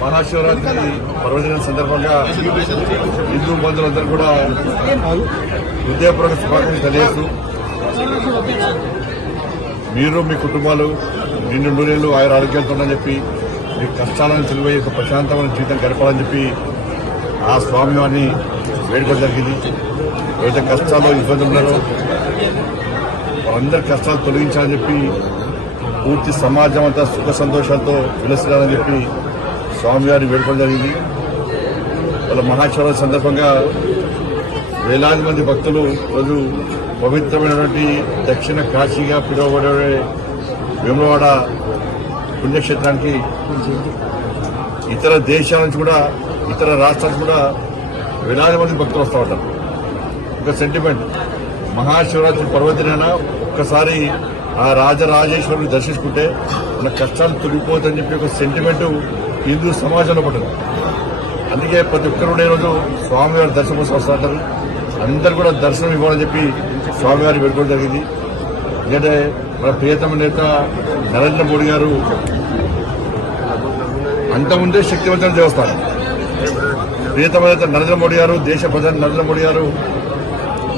మహాశివరాత్రి పర్వదినం సందర్భంగా హిందూ బంధువులందరూ కూడా హృదయపూర్వక శుభాకాంక్షలు తెలియజేస్తూ మీరు మీ కుటుంబాలు నిండు నూరేళ్లు ఆయన ఆరోగ్యాలతో ఉందని చెప్పి మీ కష్టాలను తెలివై ఒక ప్రశాంతమైన జీవితం గడపాలని చెప్పి ఆ స్వామివారిని వేడుకోవడం జరిగింది. ఎవరైతే కష్టాల్లో ఇబ్బందులు ఉన్నారో వారందరి కష్టాలు తొలగించాలని చెప్పి పూర్తి సమాజం అంతా సుఖ సంతోషాలతో విలసిల్లాలని చెప్పి స్వామివారిని వేడుకోవడం జరిగింది. వాళ్ళ మహాశివరాత్రి సందర్భంగా వేలాది మంది భక్తులు రోజు పవిత్రమైనటువంటి దక్షిణ కాశీగా పిలువబడే వేములవాడ పుణ్యక్షేత్రానికి ఇతర దేశాల నుంచి కూడా ఇతర రాష్ట్రాల నుంచి కూడా వేలాది మంది భక్తులు వస్తూ ఉంటారు. ఒక సెంటిమెంట్, మహాశివరాత్రి పర్వదినాన ఒక్కసారి ఆ రాజరాజేశ్వరుని దర్శించుకుంటే మన కష్టాలు తొలగిపోతుందని చెప్పి ఒక సెంటిమెంట్ హిందూ సమాజంలో పడుతుంది. అందుకే ప్రతి ఒక్కరు రోజు స్వామివారి దర్శనం కోసం వస్తుంటారు. అందరు కూడా దర్శనం ఇవ్వాలని చెప్పి స్వామివారి వేడుకోవడం జరిగింది. ఎందుకంటే మన ప్రియతమ నేత నరేంద్ర మోడీ గారు అంతకుముందే శక్తివంతమైన దేవస్థానం. ప్రియతమ నేత నరేంద్ర మోడీ గారు, దేశ ప్రధాని నరేంద్ర మోడీ గారు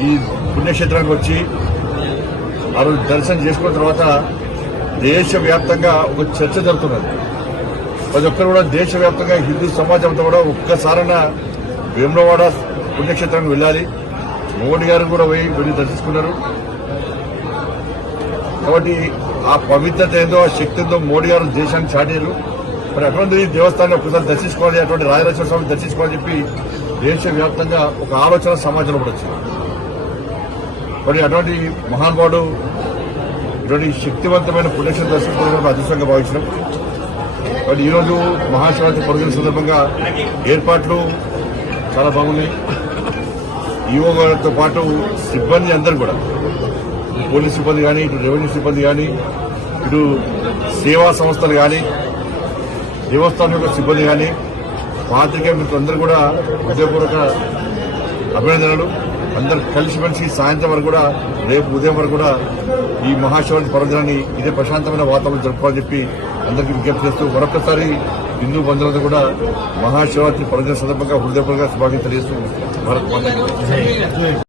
ఈ పుణ్యక్షేత్రానికి వచ్చి ఆ రోజు దర్శనం చేసుకున్న తర్వాత దేశవ్యాప్తంగా ఒక చర్చ జరుగుతున్నది. ప్రతి ఒక్కరు కూడా దేశవ్యాప్తంగా హిందూ సమాజంతో కూడా ఒక్కసారైనా వేములవాడ పుణ్యక్షేత్రానికి వెళ్ళాలి. మోడీ గారు కూడా వెళ్ళి దర్శించుకున్నారు. కాబట్టి ఆ పవిత్రత ఏందో, ఆ శక్తి ఏందో మోడీ గారు దేశాన్ని చాటారు. మరి అటువంటి దేవస్థానాన్ని ఒకసారి దర్శించుకోవాలి, అటువంటి రాజరాజేశ్వర స్వామిని దర్శించుకోవాలని చెప్పి దేశవ్యాప్తంగా ఒక ఆలోచన సమాజంలో కూడా వచ్చింది. మరి అటువంటి మహానుభావుడు ఇటువంటి శక్తివంతమైన పుణ్యక్షేత్రం దర్శించుకోవడం అదృష్టంగా భావించడం. మరి ఈరోజు మహాశివరాత్రి పర్వదిన సందర్భంగా ఏర్పాట్లు చాలా బాగున్నాయి. ఈవో గారితో పాటు సిబ్బంది అందరూ కూడా, పోలీస్ సిబ్బంది కానీ, ఇటు రెవెన్యూ సిబ్బంది కానీ, ఇటు సేవా సంస్థలు కానీ, దేవస్థానం యొక్క సిబ్బంది కానీ, పాత్రికేయ మిత్రులందరూ కూడా హృదయపూర్వక అభినందనలు. అందరూ కలిసిమెలిసి సాయంత్రం వరకు కూడా, రేపు ఉదయం వరకు కూడా ఈ మహాశివరాత్రి పర్వదినాన్ని ఇదే ప్రశాంతమైన వాతావరణం జరుపుకోవాలని చెప్పి అందరికీ విజ్ఞప్తి చేస్తూ మరొకసారి హిందూ బంధువులందరూ కూడా మహాశివరాత్రి పర్వదిన సందర్భంగా హృదయపూర్వక శుభాకాంక్షలు తెలియజేస్తూ భారత్ మాతా